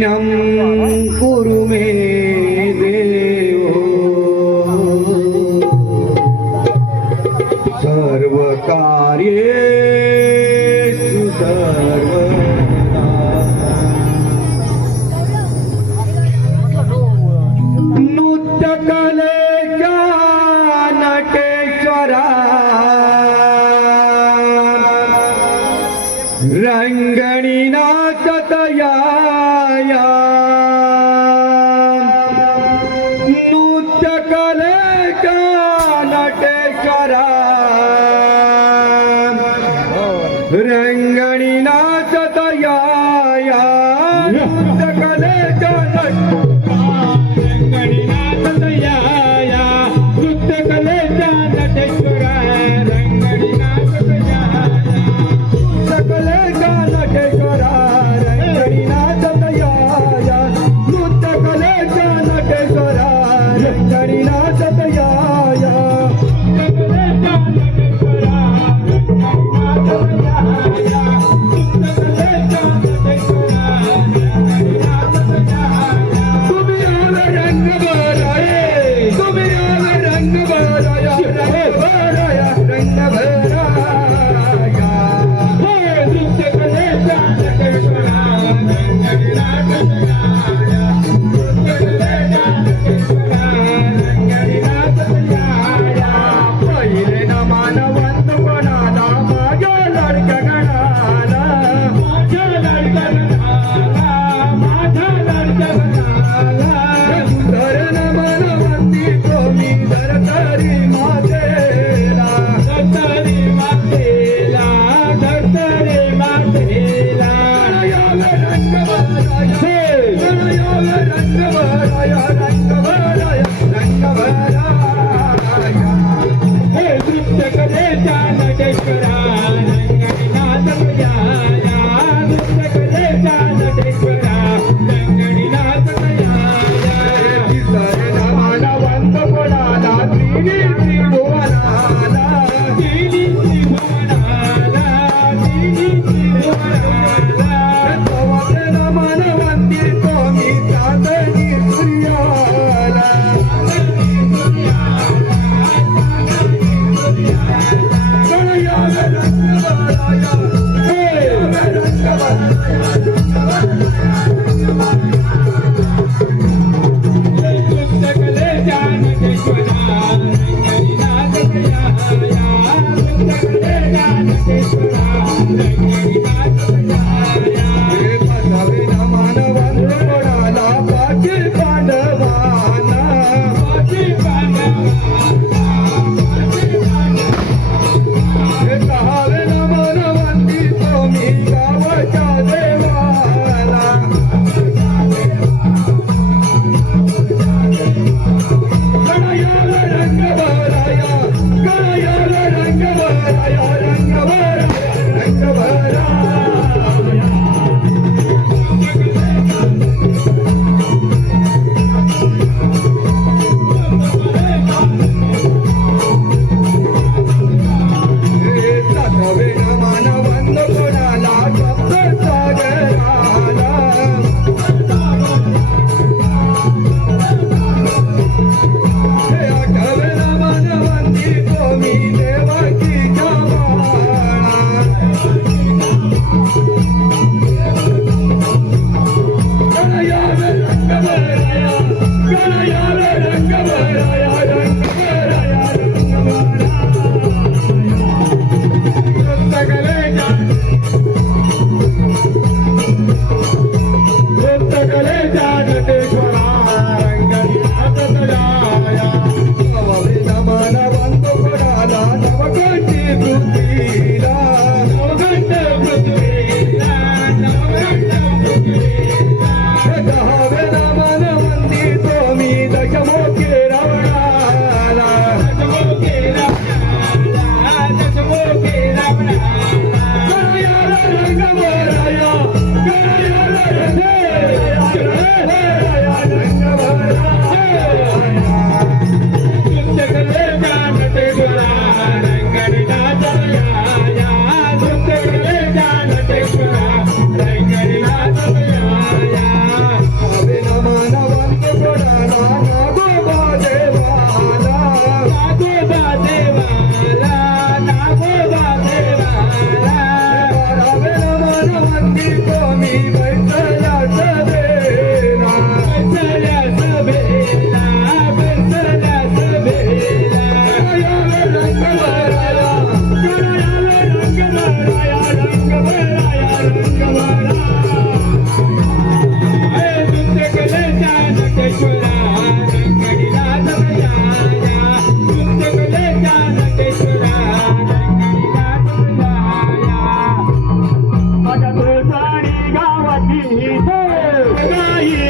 पुण्यम कुरु मे देवो सर्व कार्येषु सर्वदा नृत्यकलेच्या नटेश्वरा रंगणी नाचत या नृत्यकलेच्या नटेश्वरा रंगणी नाचत या नृत्यकलेच्या रंगणी नाचत या नृत्यकलेच्या नटेश्वरा रंगणी नाचत या नृत्यकलेच्या नटेश्वरा रंगणी नाचत या नृत्यकलेच्या नटेश्वरा रंगणी नाचत या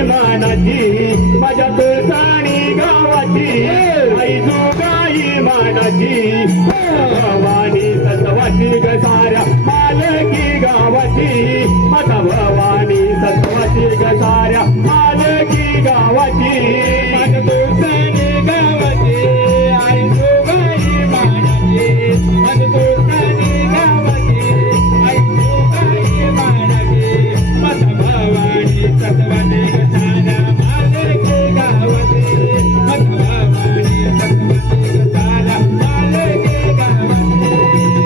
मानाची माझ्या तुळसाणी गावाची आई जोगाई मानाची भवानी सत्वाची ग साऱ्या मालकी गावाची माता भवानी सत्वाची ग साऱ्या मालकी गावाची माझ्या तुळसाणी गावाची आई जोगाई मानाची माझ्या तुळसाणी गावाची आई जोगाई मानाची माता भवानी सत्वाची ग साऱ्या मालकी गावाची माता भवानी सत्वाची ग साऱ्या मालकी गावाची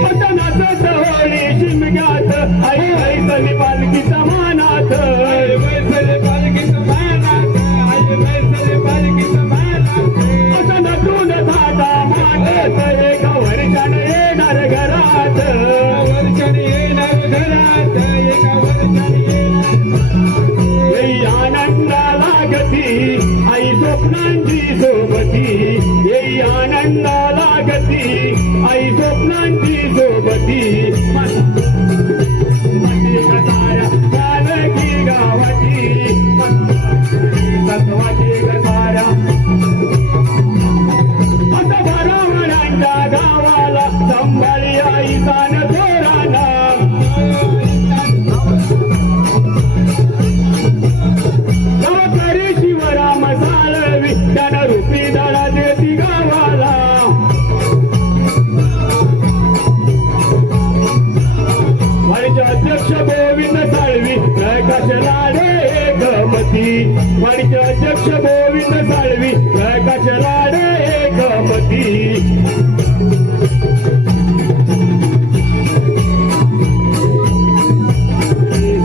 पतनाचं होळी शिमग्यात आई वैसली पालखीच्या मानात आई वैसली पालखीच्या मानात आई वैसली पालखीच्या मानात पतनातून धाटा मांडत एका वर्षाने येणार घरात वर्षाने येणार घरात एका वर्षाने येई आनंदाला गती आई स्वप्नांची सोबती येई आनंदाला गती आई स्वप्नांची सोबती साऱ्या मालकी गावाची सत्वाची साऱ्या आता भरावणांच्या गावाला संभाळी आई सान थोराना गावकरी शिवराम साळवी त्यानं रूपी दळा देती गावाला वाडीचे अध्यक्ष गोविंद साळवी प्रकाश लाडे एकमती वाडीचे अध्यक्ष गोविंद साळवी प्रकाश लाडे एकमती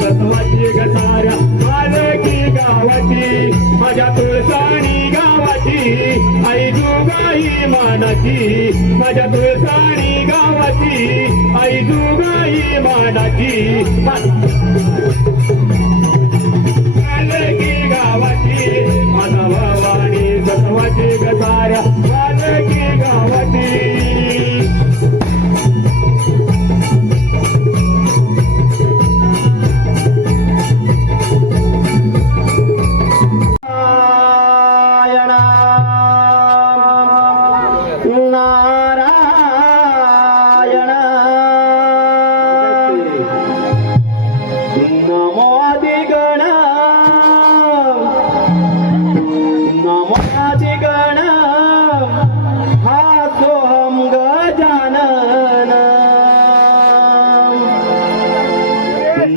सत्वाची ग साऱ्या मालकी गावाची माझ्या तुळसाणी गावाची आई जोगाई मानाची माझ्या तुळसाणी गावाची आई जोगाई मानाची मालकी गावाची माझा भवानी सत्वाची ग साऱ्या मालकी गावाची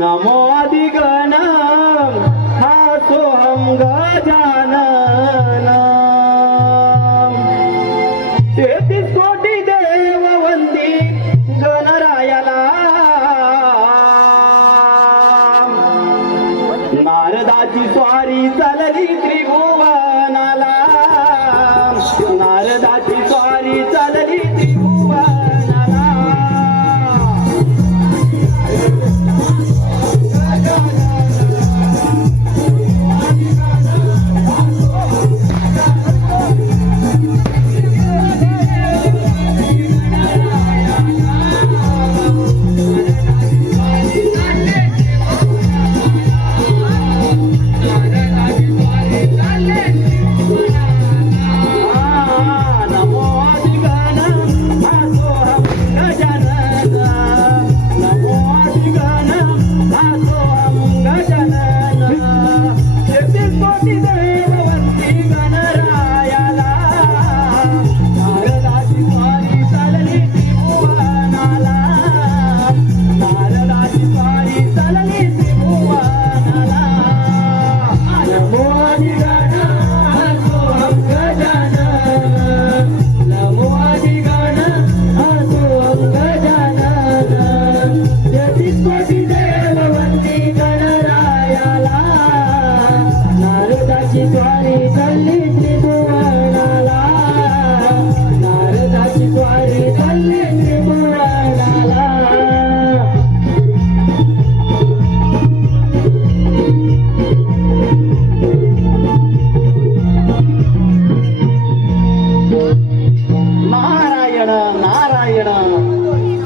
नमो अधिगण हा सोहम गजानन 33 कोटी देव वंदी गणरायाला नारदाची स्वारी चालली त्रिभुवनाला नारदाची स्वारी चालली त्रिभुवनाला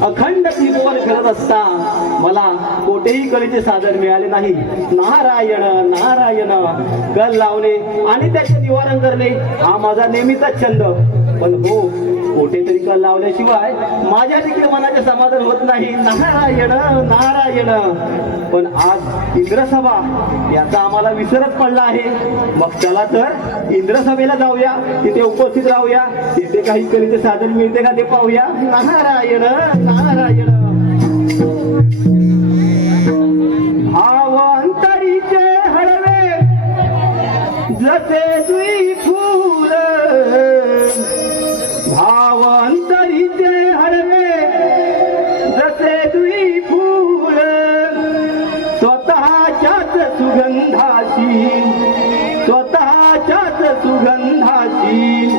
अखंड त्रिभुवन करत असता मला एकही कलेचे साधन मिळाले नाही. नारायण नारायण. गल लावणे आणि त्याचे निवारण करणे हा माझा नेहमीचाच छंद. पण हो, कुठेतरी कल लावल्याशिवाय माझ्या देखील मनाचे समाधान होत नाही. नारायण नारायण. पण आज इंद्रसभा याचा आम्हाला विसरच पडला आहे. मग चला तर इंद्रसभेला जाऊया, तिथे उपस्थित राहूया, तिथे काही कलेचे साधन मिळते का ते पाहूया. नारायण नारायण. भावांतरीचे हळवे जसे दुई फूल, भावांतरीचे हळवे जसे दुई फूल, स्वतःच्याच सुगंधाशी, स्वतःच्याच सुगंधाशी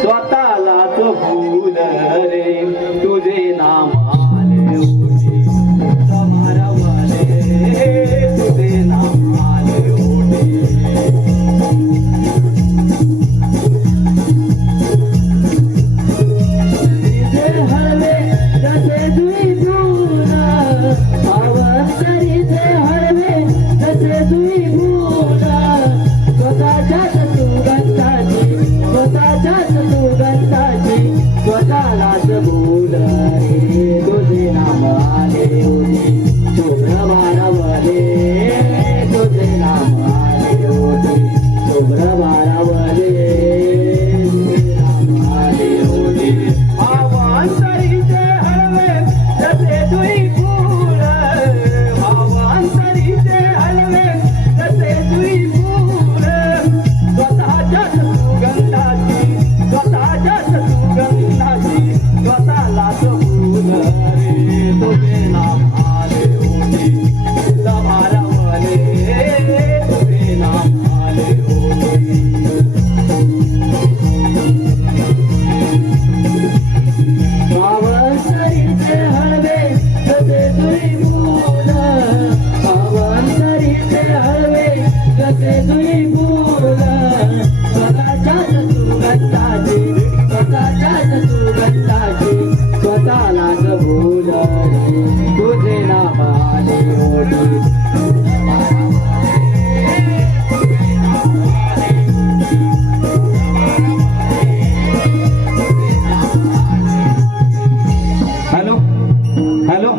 स्वतःलाच फूल रे. तुझे नाम आले ओठी समारवले, तुझे नाम आले ओठी. हळवे जसे दुई फूल, भावांतरीचे हळवे जसे दुई फूल, स्वतःच्याच सुगंधाची, स्वतःच्याच सुगंधाची स्वतःलाच फूल रे. तुझे नाम आले ओठी शुभ्र बारावले, तुझे नाम आले ओठी शुभ्र बारावले, तुझे नाम आले ओठी. भावांतरीचे हळवे जसे दुई फूल, भावांतरीचे हळवे जसे दुई फूल, स्वतःच्याच सुगंधाची, स्वतःच्याच सुगंधाची स्वतःलाच फूल रे. तुझे नाम आले ओठी समारवले, तुझे नाम आले ओठी. भावांतरीचे हळवे जसे दुई फूल, भावांतरीचे हळवे जसे दुई फूल, स्वतःच्याच सुगंधाची, स्वतःच्याच सुगंधाची स्वतःलाच फूल रे. तुझे नाम आले ओठी. Hello hello.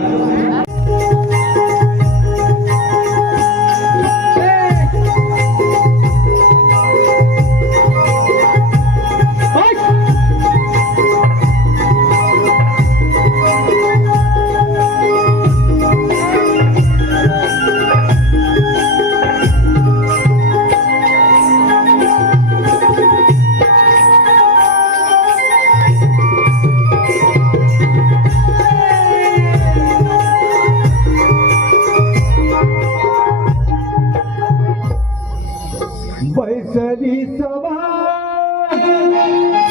बैसली सभा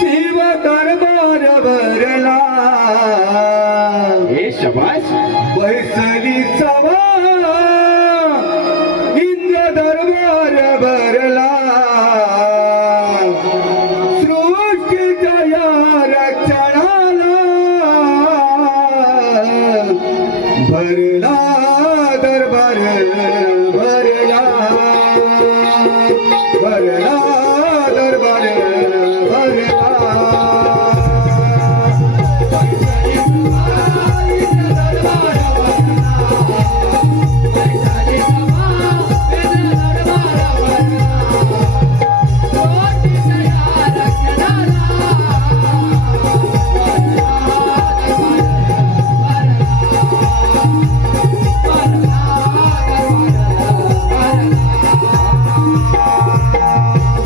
शिव दरबार भरला. हे शबाश. बैसली सभा इंद्र दरबार भरला. सृष्टीच्या या रक्षणाला भरला दरबार भरला, भरला दरबार भरला.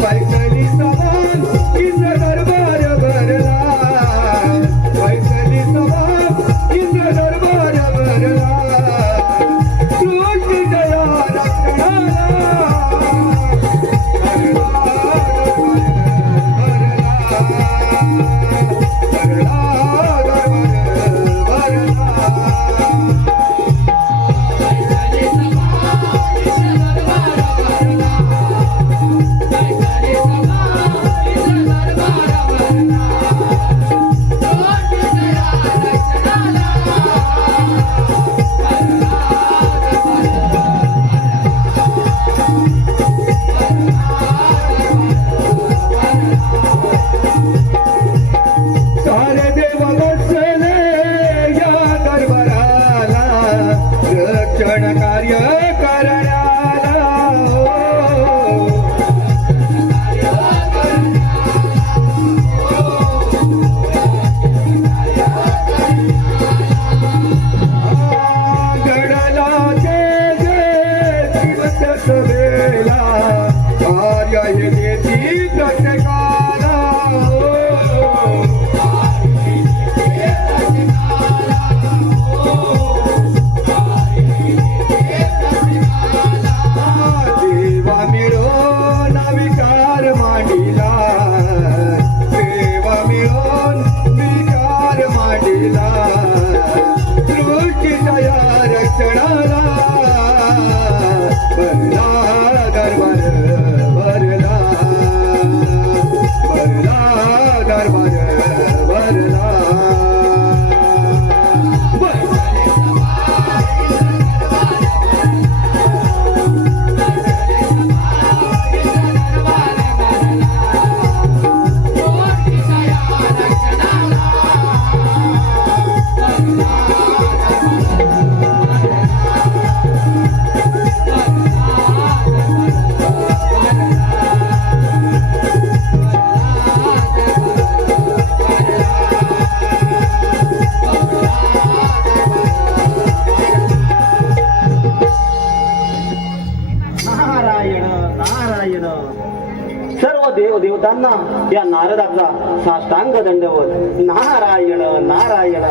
बैसली सभा इंद्र दरबार भरला. करण्याला घडला ते दिवस सभेला कार्य हे देती प्रत्येकाला देवा मिळून विकार मांडिला देवा मिळून विकार मांडिला सृष्टीच्या या रक्षणाला भरला दरबार भरला भरला दरबार भरला नारायण नारायण. सर्व देवदेवतांना या नारदाचा साष्टांग दंडवत. नारायण नारायण.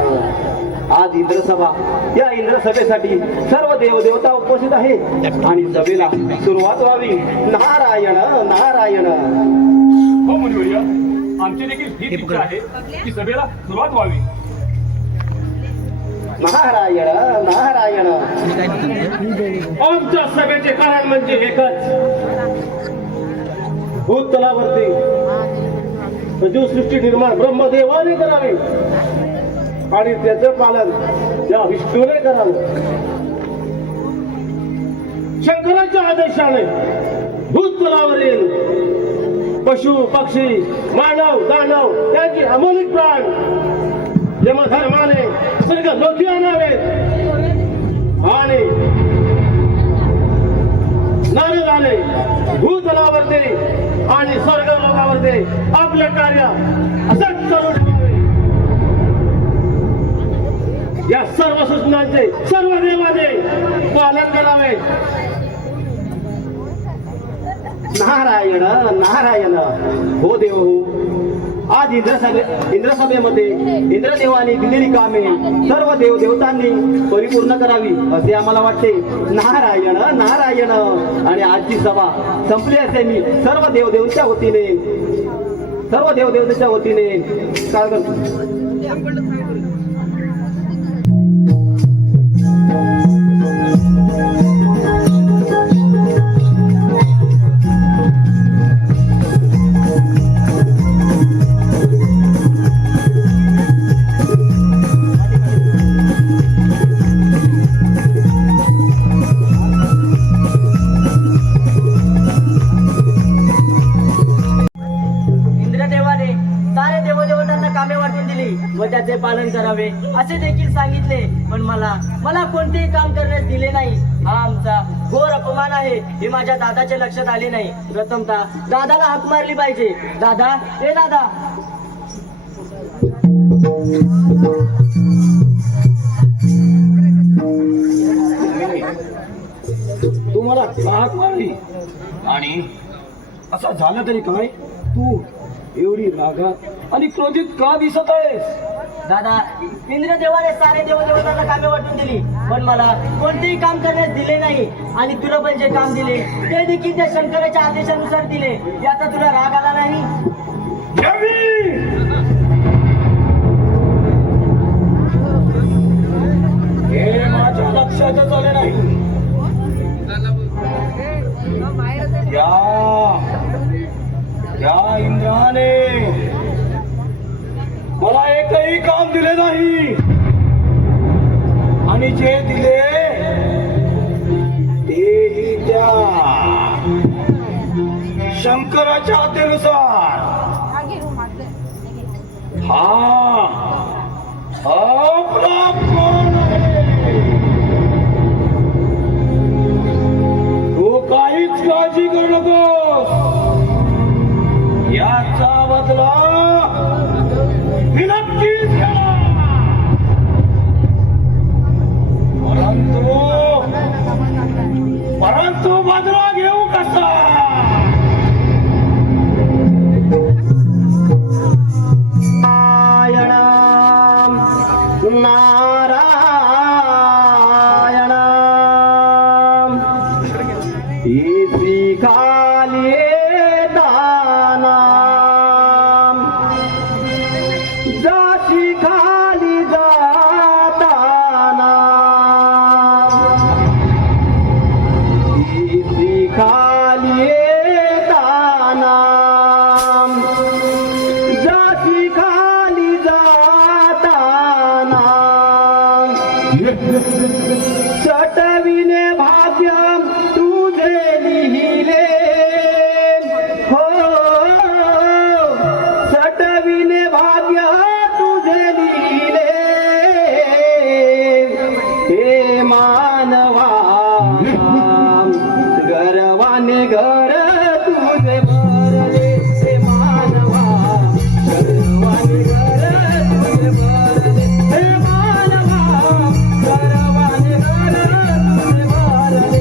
आज इंद्रसभा, या इंद्रसभेसाठी सर्व देवदेवता उपस्थित आहेत आणि सभेला सुरुवात व्हावी. नारायण नारायण. हो मुनिवर्य, आमची देखील ही इच्छा आहे की सभेला सुरुवात व्हावी. नारायण नारायण. आमच्या सगळ्याचे कारण म्हणजे एकच, भूतलावरती सजीवसृष्टी निर्माण ब्रह्मदेवाने करावे आणि त्याचं पालन या विष्णूने करावं. शंकराच्या आदेशाने भूतलावरील पशु पक्षी मानव दानव यांची अमोलिक प्राण यमधर्माने स्वर्ग लोकी आणावेत आणि नारदाने भूतलावरती आणि स्वर्ग लोकावरती आपले कार्य असंच चालू ठेवावे. या सर्व सूचनांचे सर्व देवाने पालन करावे. नारायण नारायण. हो देव हो. आज इंद्रसभेमध्ये इंद्रदेवाने दिलेली कामे सर्व देवदेवतांनी परिपूर्ण करावी असे आम्हाला वाटते. नारायण नारायण. आणि आजची सभा संपली असे मी सर्व देवदेवतेच्या वतीने काय करतो. व त्याचे पालन करावे असे देखील सांगितले, पण मला कोणतेही काम करण्यास दिले नाही. हा आमचा घोर अपमान आहे हे माझ्या दादाच्या लक्षात आले नाही. प्रथमतः दादाला हाक मारली पाहिजे. दादा, ए दादा. तू मला हाक मारली आणि असं झालं तरी काय, तू एवढी रागात आणि क्रोधित का दिसत आहेस? दादा, इंद्रदेवाने सारे देवदेवतांना कामे वाटून दिली, पण मला कोणतेही काम करण्यास दिले नाही. आणि तुला पण जे काम दिले ते देखील त्या शंकराच्या आदेशानुसार दिले. याचा तुला राग आला नाही? हे माझ्या लक्षातच आले नाही. या इंद्राने मला एकही काम दिले नाही आणि जे दिले तेही त्या शंकराच्या आज्ञेनुसार. हा आपला कोण आहे? काळजी करू नकोस, याचा बदला मी नक्कीच घेणार. परंतु बदला घेऊ कसा? नारायण इसी काली दाना जाशी खाली जाताना इसी खाली दाना जाशी खाली जाताना चटविने भाग्य तुझे लिहिले हो, चटविने भाग्य तुझे लिहिले हे मानवा गर्वाने घर तुझे भरले हे मानवा गर्वाने घर तुझे भरले हे मानवा गर्वाने घर तुझे भरले.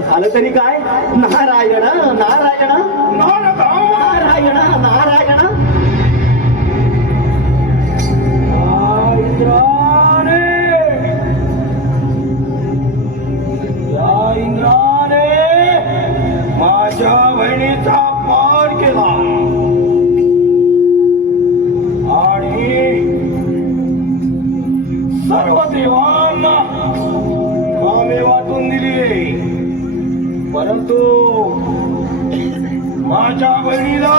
झालं तरी काय? नारायण नारायण नारायण नारायण. इंद्राने माझ्या बहिणीचा अपमान केला आणि सर्व देवांना कामे वाटून दिली, परंतु माझ्या बहिणीला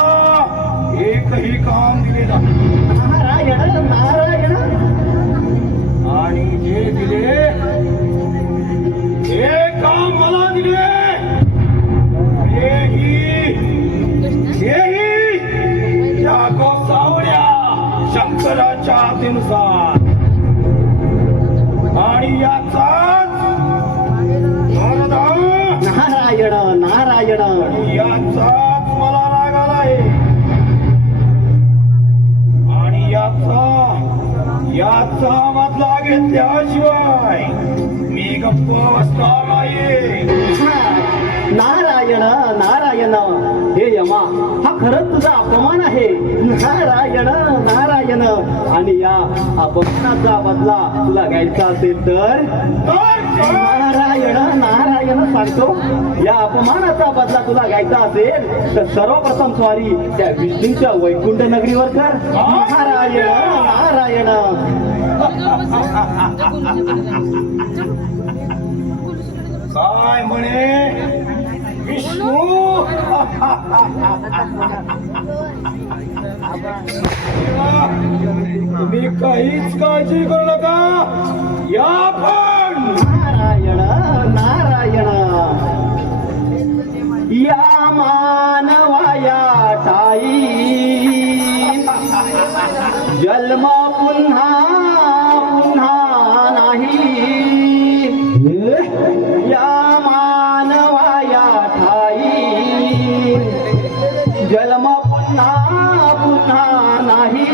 एकही काम दिले नाही. नारायण नारायण. आणि जे दिले हे काम मला दिले हेही त्या गोसावड्या शंकराच्या हातीनुसार. आणि याचाच नारायण नारायण. याचाच मला राग आलाय आणि याचा बदला घेतल्याशिवाय मी गप्प बसणार नाही. नारायण नारायण. हे यमा, हा खरंच तुझा अपमान आहे. नारायण नारायण. आणि या अपमानाचा बदला तुला घ्यायचा असेल तर नारायण नारायण सांगतो. या अपमानाचा बदला तुला घ्यायचा असेल तर सर्वप्रथम स्वारी त्या विष्णूच्या वैकुंठ नगरीवर कर. नारायण नारायण. काय म्हणे विष्णू? तुम्ही काहीच काळजी करू नका. या पण नारायण नारायण. या मानवाया ठाई जन्म पुन्हा पुन्हा नाही. या मानवाया ठाई जन्म पुन्हा पुन्हा नाही.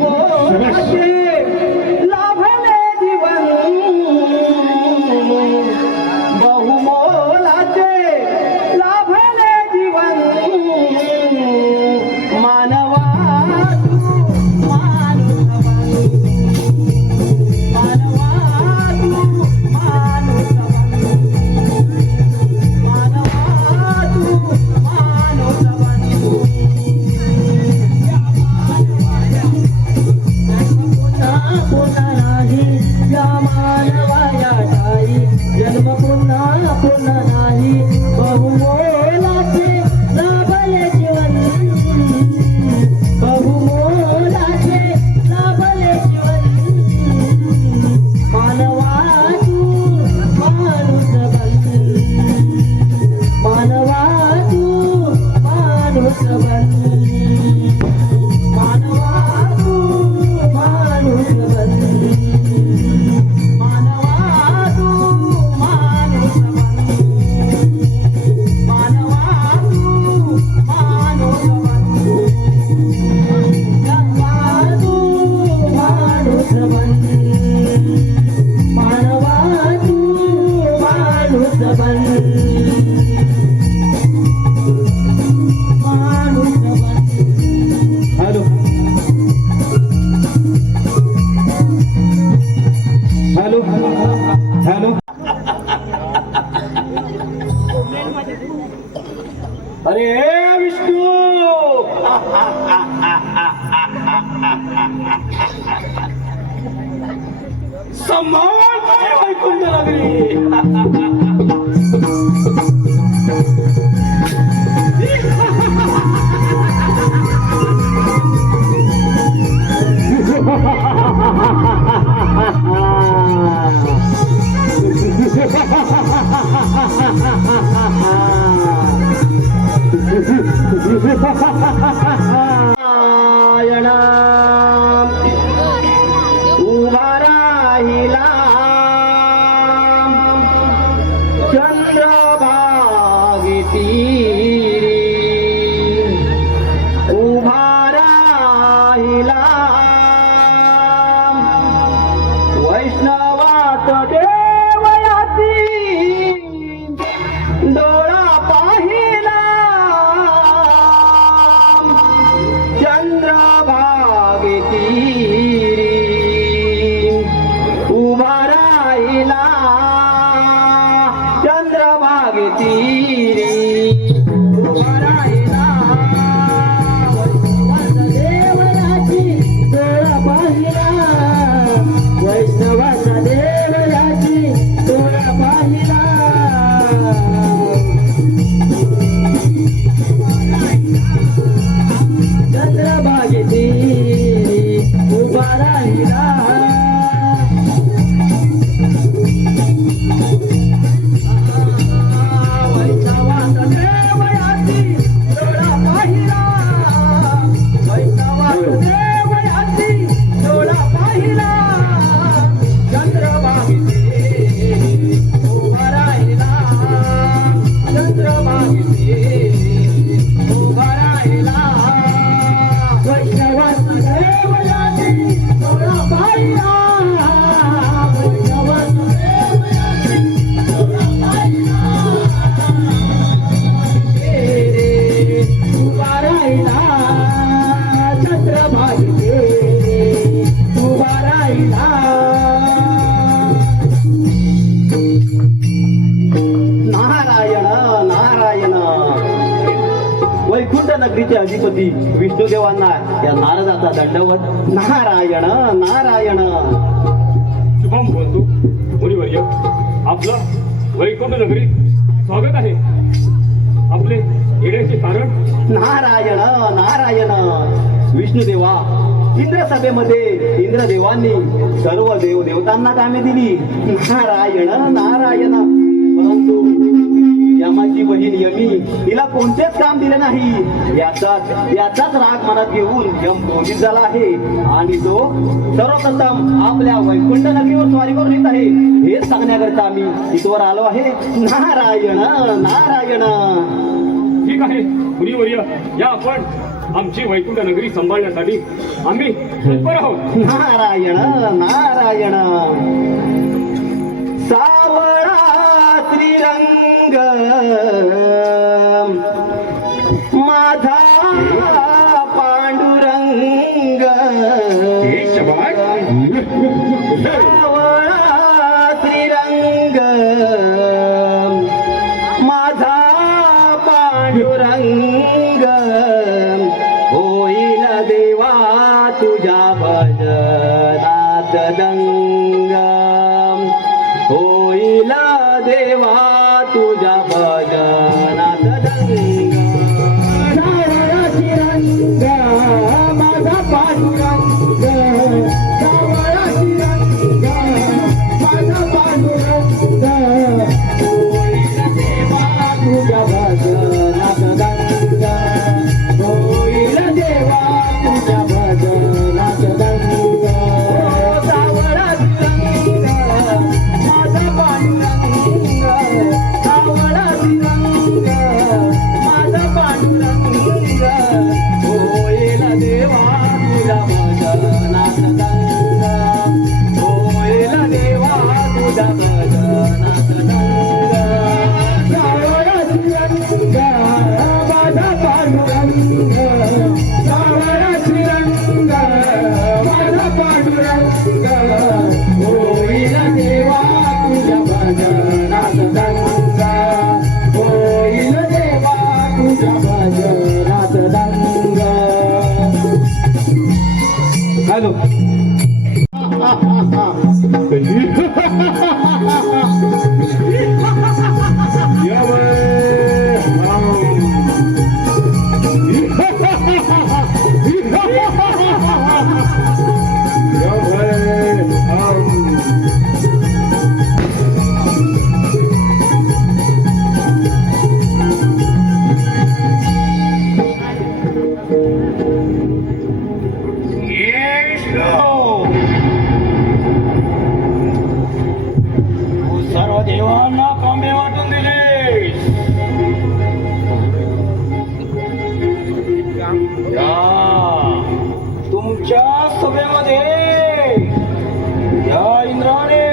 मोलाचे लाभले जीवन बहुमोलाचे लाभले जीवन. मानवा तू माणूस मानवा तू माणूस मानवा तू माणूस. पुन्हा नाही या मानवाया ठाई जन्म पुन्हा पुन्हा नाही. बहुमोलाचे लाभले जीवन बहुमोलाचे लाभले जीवन. मानवा तू माणूस बन मानवा तू माणूस बन. मानवा तू माणूस बन मानवा तू माणूस बन मानवा तू माणूस बन मानवा तू माणूस बन माणूस बन. Hello hello hello. अरे विष्णू सम्मान वैकुंठ नगरी. नारायण उभा राहिला चंद्रभागे तीरी. उभा राहिला वैष्णवात देवयाती डोळा पाहिला चंद्रभागे तीरी. उभा राहिला चंद्रभागे वैकुंठ नगरीचे अधिपती विष्णुदेवांना या नारदाचा दंडवत. नारायण नारायण. शुभम बोलतो मुनिवर्य, आपलं वैकुंठ नगरी स्वागत आहे. आपले येण्याचे कारण? नारायण नारायण. विष्णुदेवा, इंद्रसभेमध्ये इंद्रदेवांनी सर्व देवतांना कामे दिली. नारायण नारायण. परंतु यमाची बहीण यमी तिला कोणतेच काम दिले नाही. याचाच राग मनात घेऊन यम क्रोधित झाला आहे आणि तो सर्वप्रथम आपल्या वैकुंठ नगरीवर स्वारी करून येत आहे. हेच सांगण्याकरता आम्ही इथवर आलो आहे. नारायण नारायण. ठीक आहे मुनिवर्य, या आपण आमची वैकुंठ नगरी सांभाळण्यासाठी आम्ही तत्पर आहोत. नारायण नारायण. सावळा श्रीरंग माझा पांडुरंग. सावळा श्रीरंग माझा पांडुरंग. होईल देवा तुझ्या भजनात दंग. होईल देवा तुझ्या भजनात दंग. सावळाची रंग माझा पांडुरंग. सावळाची रंग माझा पांडुरंग. होईल देवा तुझ्या भजनात दंग. होईल देवा तुझ्या भजनात दंग. सावळाची रंग माझा पांडुरंग. सावळाची रंग माझा पांडुरंग. होईल देवा तुझ्या भजनात दंग. होईल देवा तुझ्या भजनात दंग. सावळाची रंग माझा पांडुरंग. सावळाची रंग माझा पांडुरंग. होईल देवा तुझ्या भजनात दंग. होईल देवा तुझ्या भजनात दंग. हॅलो. सर्व देवांना कामे वाटून दिले. तुमच्या सभेमध्ये या इंद्राने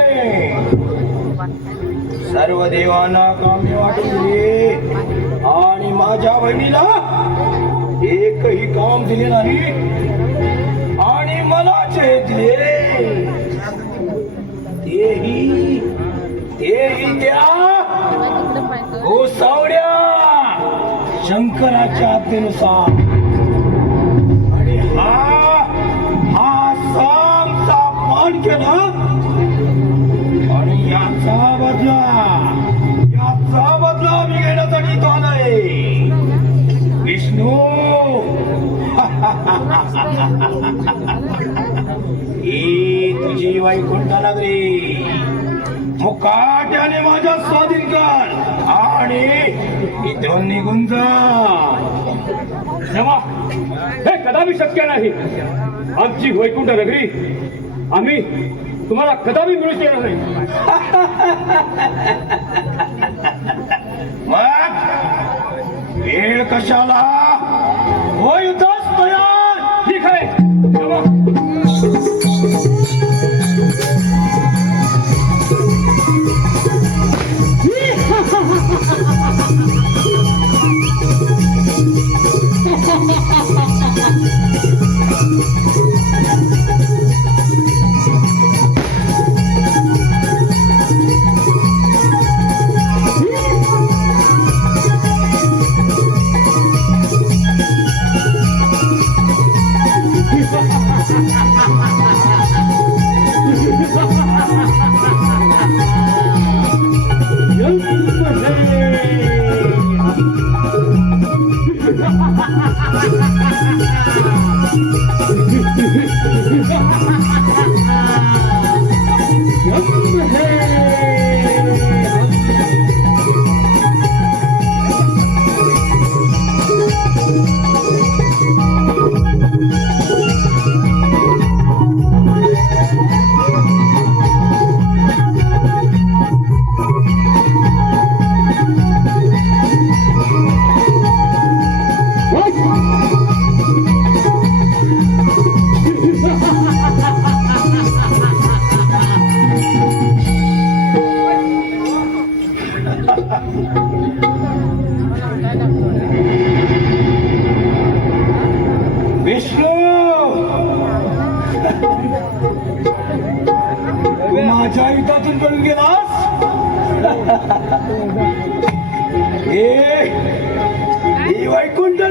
सर्व देवांना कामे वाटून दिले आणि माझ्या बहिणीला एकही काम दिले नाही आणि मला जे दिले तेही त्या गोसावड्या शंकराच्या आज्ञेनुसार. आणि हा सामचा अपमान केला आणि याचा बदला मी घेण्यासाठी तो आलोय. विष्णू ही तुझी वैकुंठ नगरी मुकाट्याने माझ्या स्वाधीन कर आणि इथून निघून जा. क्षमा, हे कदापि शक्य नाही. आमची वैकुंठ नगरी आम्ही तुम्हाला कदापि मिळू देणार नाही. मग वेळ कशाला? हो युद्धच तयार. ठीक आहे. क्षमा. विष्णू तू माझ्या युद्धातून पळून गेलास ही वैकुंठ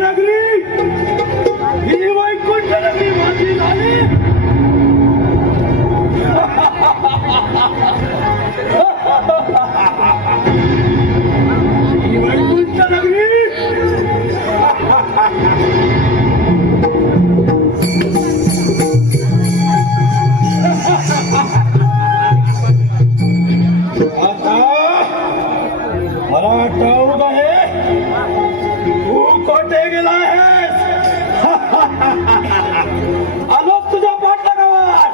नगरी माझी झाली ही वैकुंठ नगरी मला ठाऊक आहे तू कोठे गेला आहेस आलो तुझ्या पाठलागावर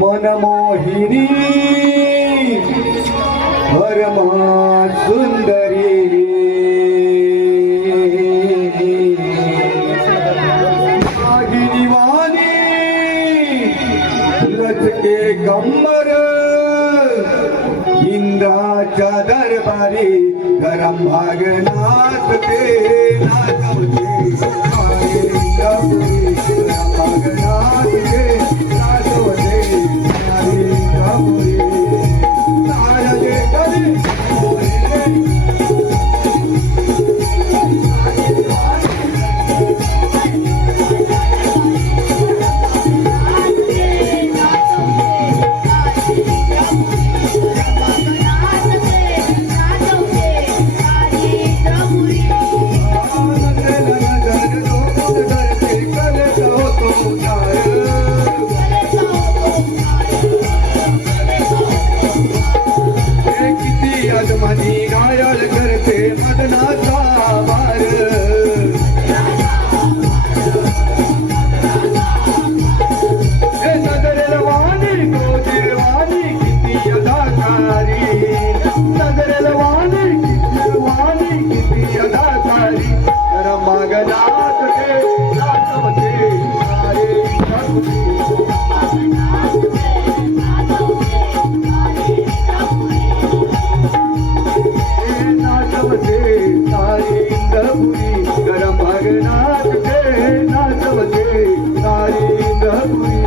मनमोहिनी परमा सुंदरी नागिनी वाणी लचके कंबर इंद्राच्या दरबारी गरम भागनाथ ते नाचवते गरम भागनाथ ते नाचवते घायल करते मदनाचा भार नगरवाणी गोजिरवाणी किती अदाकारी नगरवाणी किती अदाकारी तर मागनाथ के नाचवते सारे नाचवते सारी इंद्रपुरी गरम भागनाथ के नाचवते सारी इंद्रपुरी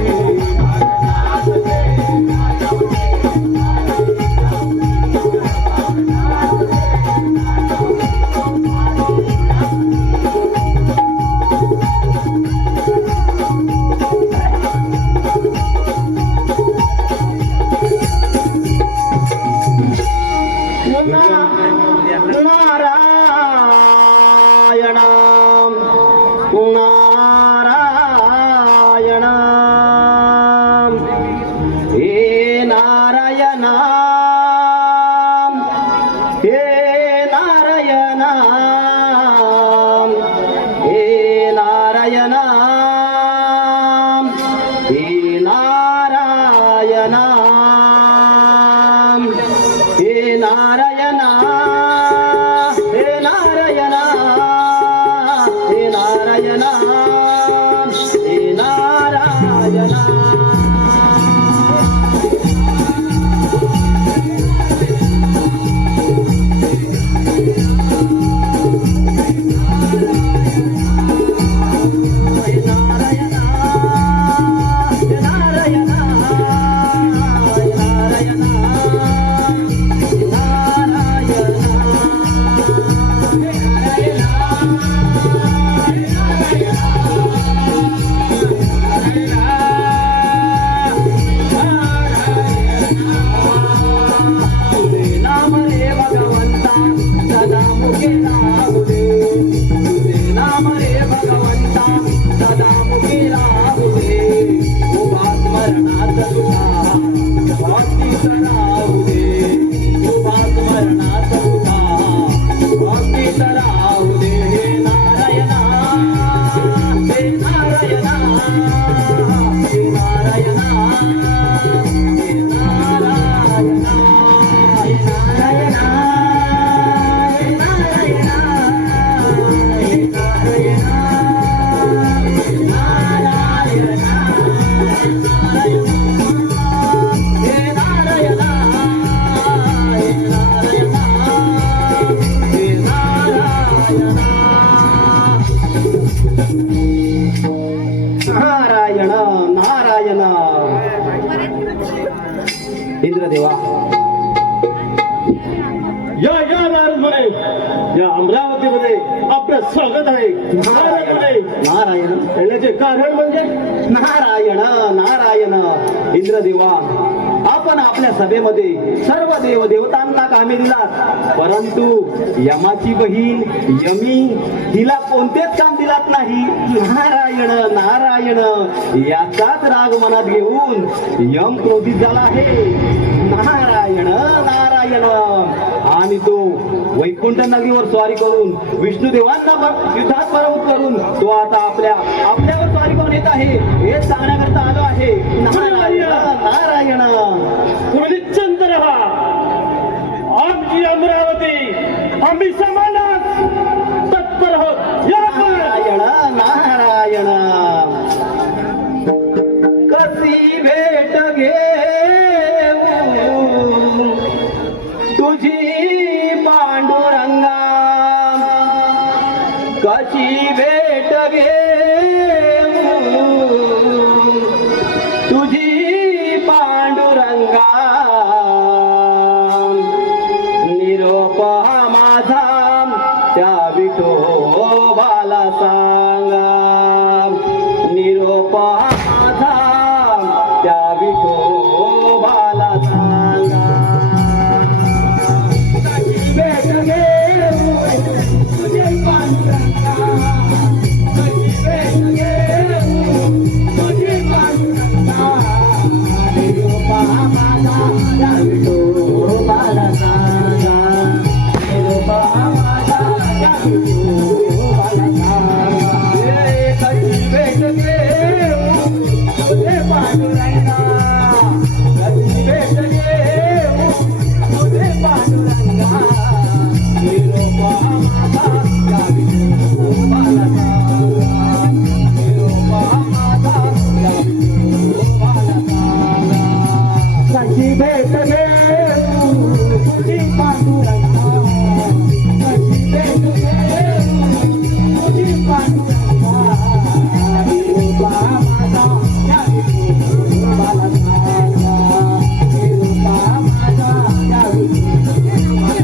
नारायण नारायण. इंद्रदेवा, या नारदमुने, या अमरावतीमध्ये आपलं स्वागत आहे. नारदमुने नारायण येण्याचे कारण म्हणजे नारायण नारायण. इंद्रदेवा, आपण आपल्या सभेमध्ये सर्व देवदेवतांना कामे दिलात, परंतु यमाची बहीण यमी हिला कोणतेच काम दिलात नाही. नारायण नारायण. याचाच राग मनात घेऊन यम क्रोधित झाला आहे. नारायण नारायण. आणि तो वैकुंठ नगरीवर स्वारी करून विष्णुदेवांना युद्धात पराभूत करून तो आता आपल्यावर स्वारी करून येत आहे. हे सांगण्याकरता आलो आहे. नारायण नारायण. तुम्ही निश्चिंत राहा. आमची अमरावती आम्ही समानास तत्पर आहोत. या नारायण नारायण. कशी भेट घेऊ तुझी पांडुरंगा, कशी भेट घेऊ तुझी पांडुरंगा. निरोप माझा त्या विठोबाला सांगा. निरोप माझा त्या विठोबाला सांगा. कशी भेट घेऊ तुझे पांडुरंगा, कशी भेट घेऊ तुझे पांडुरंगा. निरोप माझा त्या विठोबाला सांगा. निरोप माझा त्या विठोबाला सांगा. कशी भेट घेऊ तुझे पांडुरंगा, कशी भेट घेऊ तुझे पांडुरंगा. निरोप माझा त्या विठोबाला सांगा. निरोप माझा त्या विठोबाला सांगा. कशी भेट घेऊ तुझी पांडुरंगा, कशी भेट घेऊ तुझी पांडुरंगा. निरोप माझा त्या विठोबाला सांगा. निरोप माझा त्या विठोबाला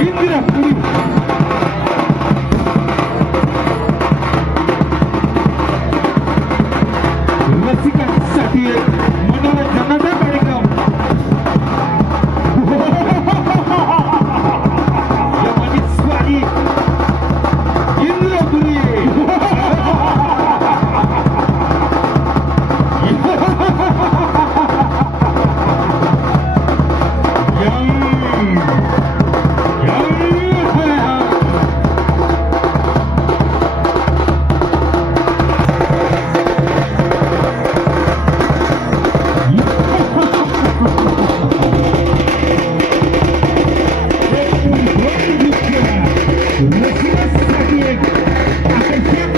इंद्रपुरी रसिकांसाठी एक मनोरंजनाचा कार्यक्रम. यमाची स्वारी इंद्रपुरी. रसिकांसाठी एक आकर्षक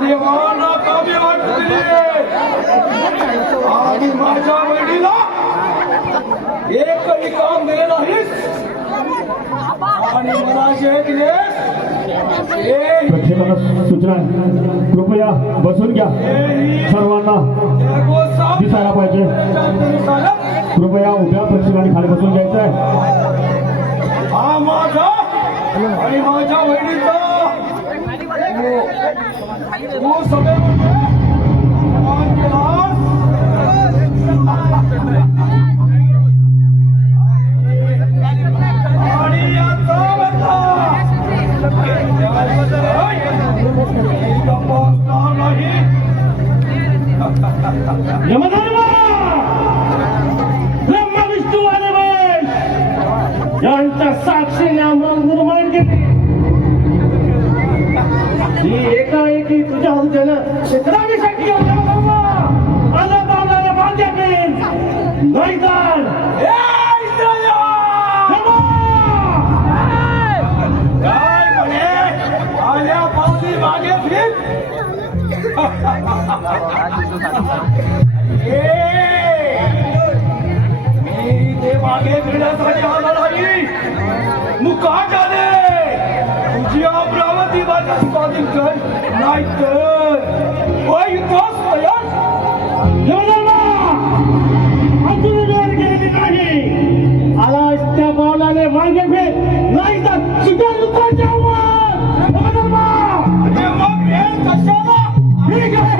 देवाला कामे वाटते आणि माझ्या वडिला एकही काम दिले नाहीस. आणि मला जे दिलेस प्रत्येकाला सूचना आहे. कृपया बसून घ्या. सर्वांना दिसायला पाहिजे. कृपया उभ्या प्रत्येकाने खाली बसून घ्यायचं आहे. हा माझा आणि माझ्या वहिनीचा तू सगळ्यांमध्ये सन्मान केलास. आणि याचा बदला गप्पा नाही. यमधर्मा, ब्रह्मा विष्णू आणि महेश यांच्या साक्षीने आम्हाला निर्माण केली. ही एकाएकी तुझ्या हृदयानं चित्रावी शक्ती आलं बांधे मैदान काय म्हणे आल्या पावली मागे फिर. मी ते मागे फिरण्यासाठी आला नाही. मुकाटा दे तुझी अमरावती माझ्या स्वाधीन कर, नाही तर युद्धास तयार. अजून वेळ गेलेली नाही. आलास त्या पावलाने मागे फेर, नाही तर सुद्धा दुःखाच्या अरे मग हे कशाला? ठीक आहे.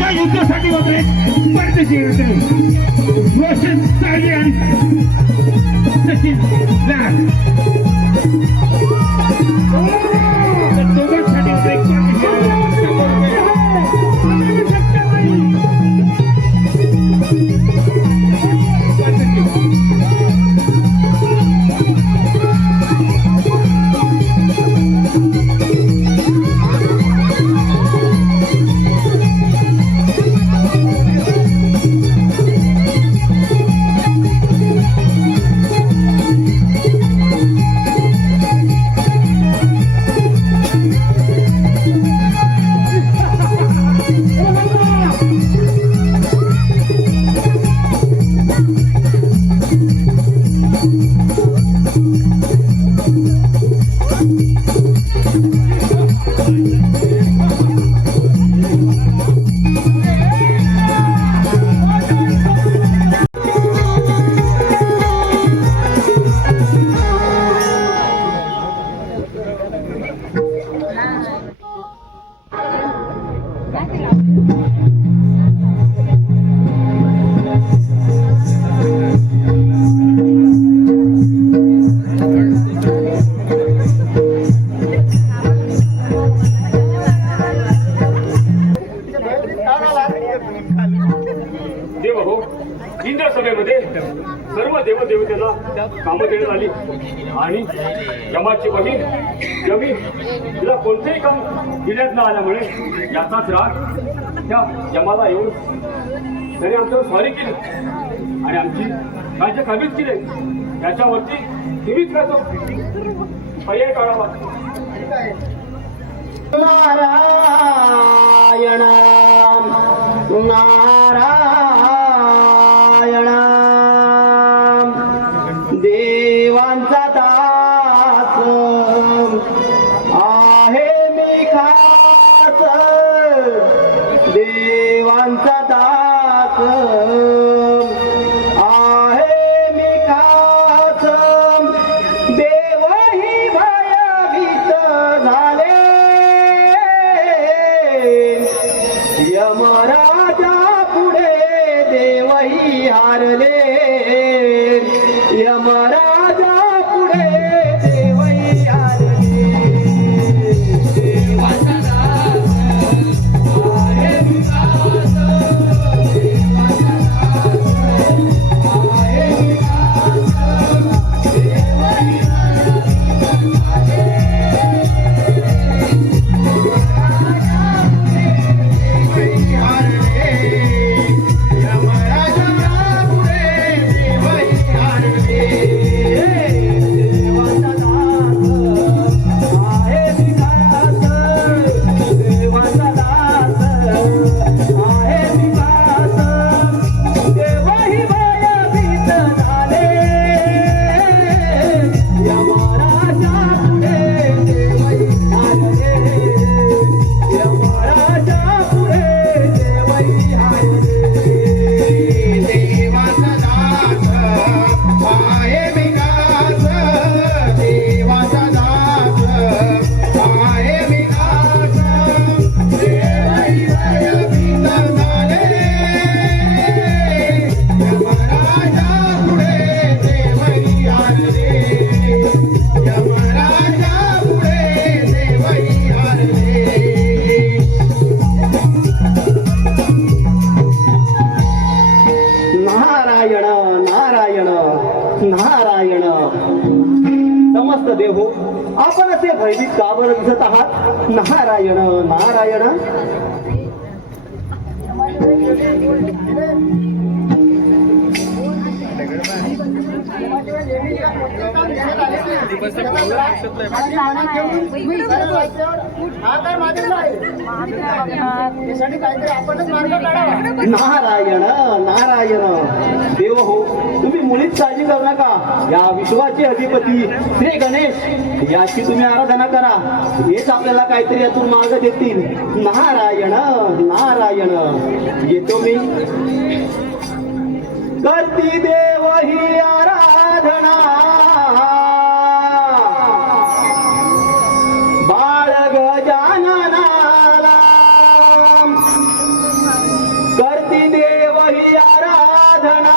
या युद्धासाठी होते परदेशी रोशन साळी आणि सचिन लाड दोघांसाठी होते देव हो, इंद्र सभेमध्ये सर्व देवदेवतेला कामं देण्यात आली आणि यमाची बहीण यमी तिला कोणतेही काम देण्यात न आल्यामुळे याचाच राग त्या यमाला येऊन त्याने आमच्यावर स्वारी केली आणि आमची राज्य काबीज केले. याच्यावरती तुम्हीच करतो पर्याय काढावा. नारायण नारायण देवांचा दास आहे मी खास देवांचा दास आहे मी खास देवही भयभीत झाले यमराजा पुढे देवही हारले यमराजा पुढे देवही हारले देवाचा दास आहे मी दास देवाचा दास आहे मी दास देवही नारायण नारायण नारायण समस्त देव हो आपण असे भयभीत का बरं दिसत आहात नारायण नारायण नारायण नारायण देव हो तुम्ही मुळीच काळजी करू नका या विश्वाचे अधिपती श्री गणेश याची तुम्ही आराधना करा हेच आपल्याला काहीतरी यातून मार्ग देतील नारायण नारायण येतो मी करती देव ही आराधना बाळ गजाननाला करती देव ही आराधना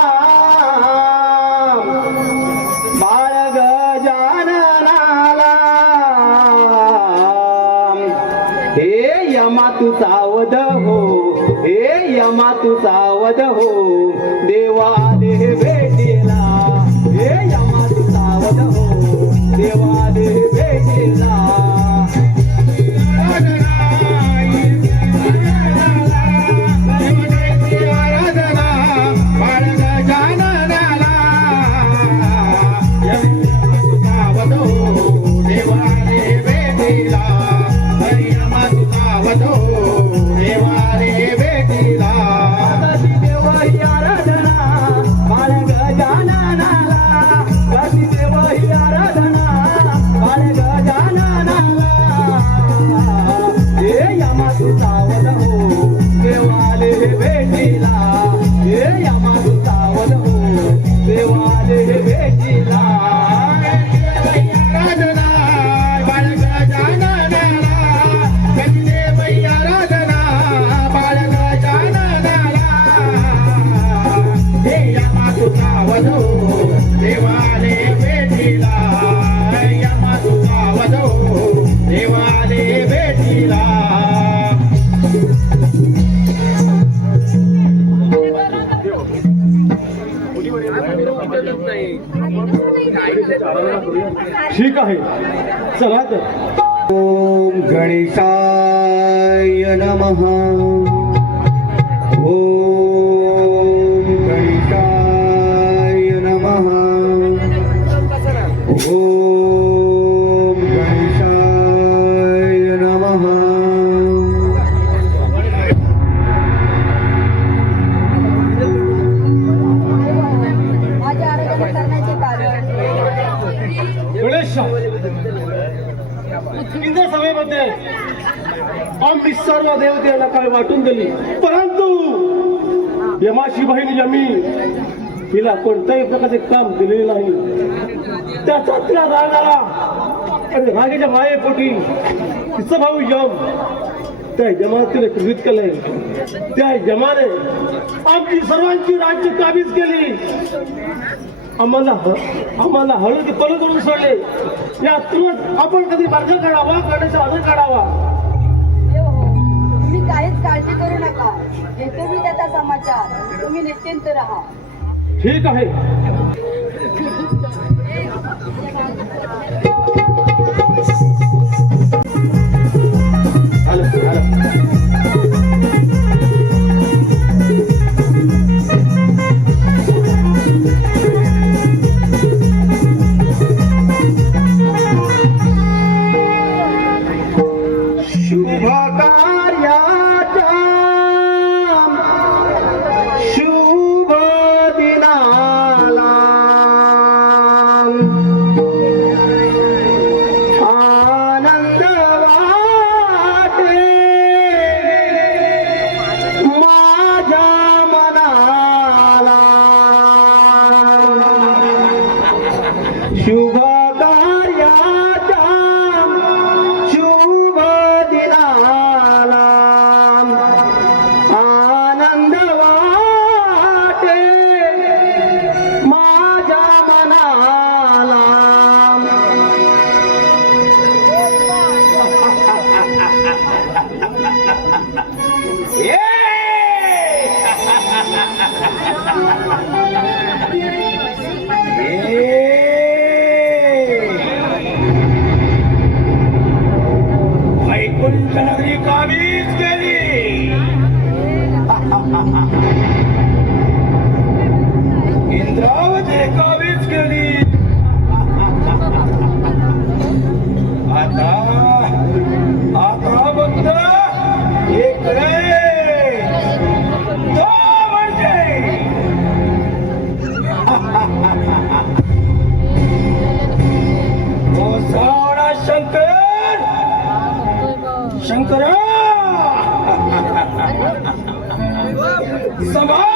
बाळ गजाननाला हे यमा तू सावध हो हे यमा तू सावध हो देवा देह भेटेला हे यमा तू सावध हो देवा देह भेटेला ठीक आहे चला तर ओम गणेशाय नमः ओम गणेशाय नमः ओम गणेशाय नमः. माझ्या आराधना करण्याचे कारण गणेश इंद्र सभेमध्ये आम्ही सर्व देवतेला काय वाटून दिली, परंतु यमाची बहीण यमी तिला कोणत्याही प्रकारचे काम दिलेले नाही. त्याचा तिला राग आला आणि रागेच्या मायेपोटी तिचा भाऊ यम त्या यमाने तिला क्रोधित केलंय. त्या यमाने आमची सर्वांची राज्य काबीज केली. आम्हाला हळूच पळ करून सोडले. यातूनच आपण कधी मार्ग काढावा, काढायचा आदर काढावा. देव हो, तुम्ही काहीच काळजी करू नका. घेतो मी त्याचा समाचार. तुम्ही निश्चिंत राहा. ठीक आहे. शुभ कार्याचा शुभ दिनाला आनंद वाटे माझ्या मनाला. शुभ कार्याचा शुभ दिनाला आनंद वाटे माझ्या मनाला. वैकुंठ नगरी काबीज केली. इंद्रावती काबीज केली. आता फक्त एक तो म्हणजे ओ सावळा शंकरा समान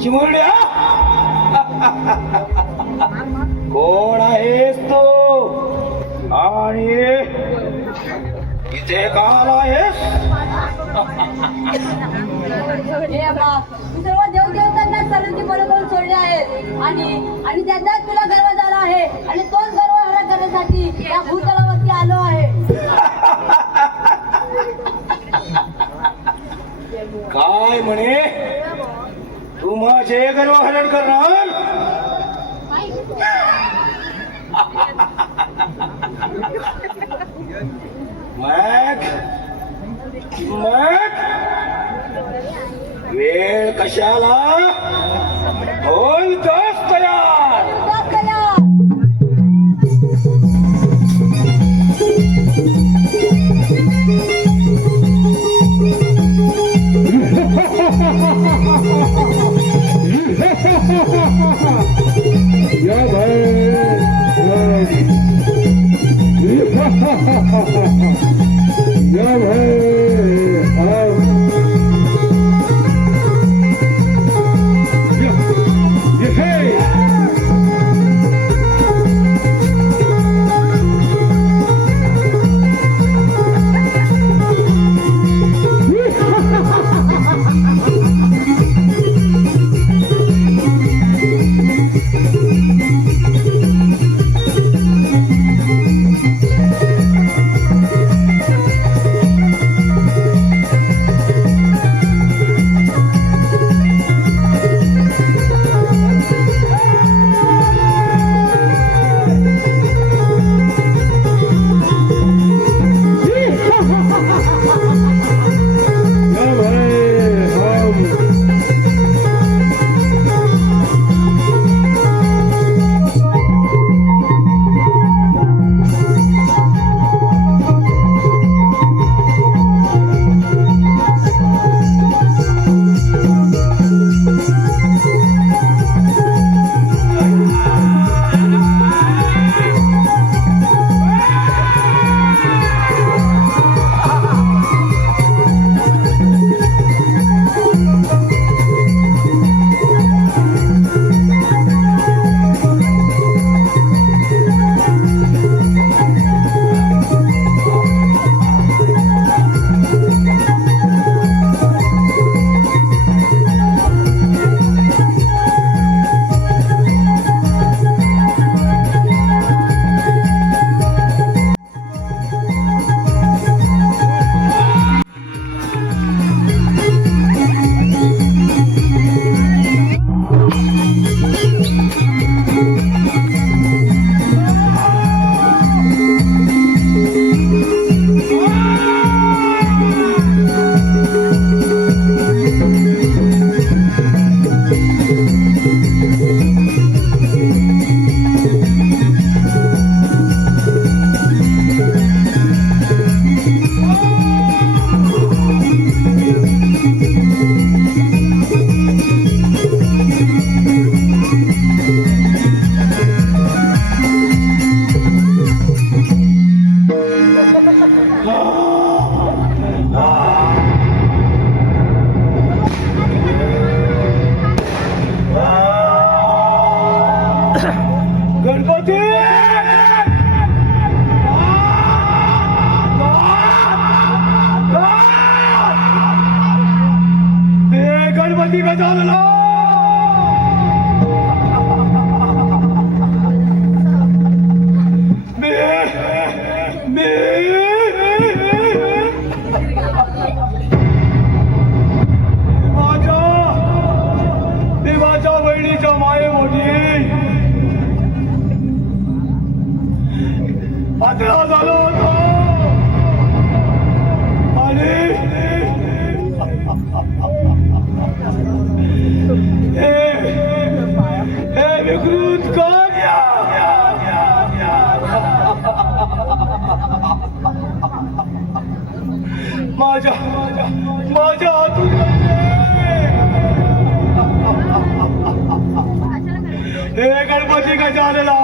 चिमुरड्या कोण आहेस तू आणि इथे का आलायस? हे अम्मा, तू सर्व देवदेवतांना सलुती बरोबर सोडले आहेत आणि त्याचाच तुला गर्व झाला आहे आणि तोच गर्व हरा करण्यासाठी या भूतलावरती आलो आहे. काय म्हणे तू माझे गर्वहरण करणार? मग वेळ कशाला होईतोच तयार. विश्वास करा. गणपती गणपती गजानना देवाच्या बहिणीच्या माये मोठी पातळा झालो होतो आणि हे विकृत कार्य माझ्या हातून हे गणपती गजानना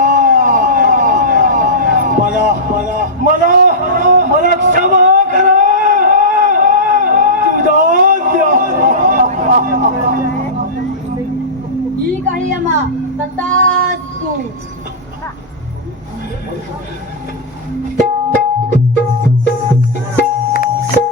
मला मला क्षमा करा. जीवदान द्या. ठीक आहे यमा, तथास्तु.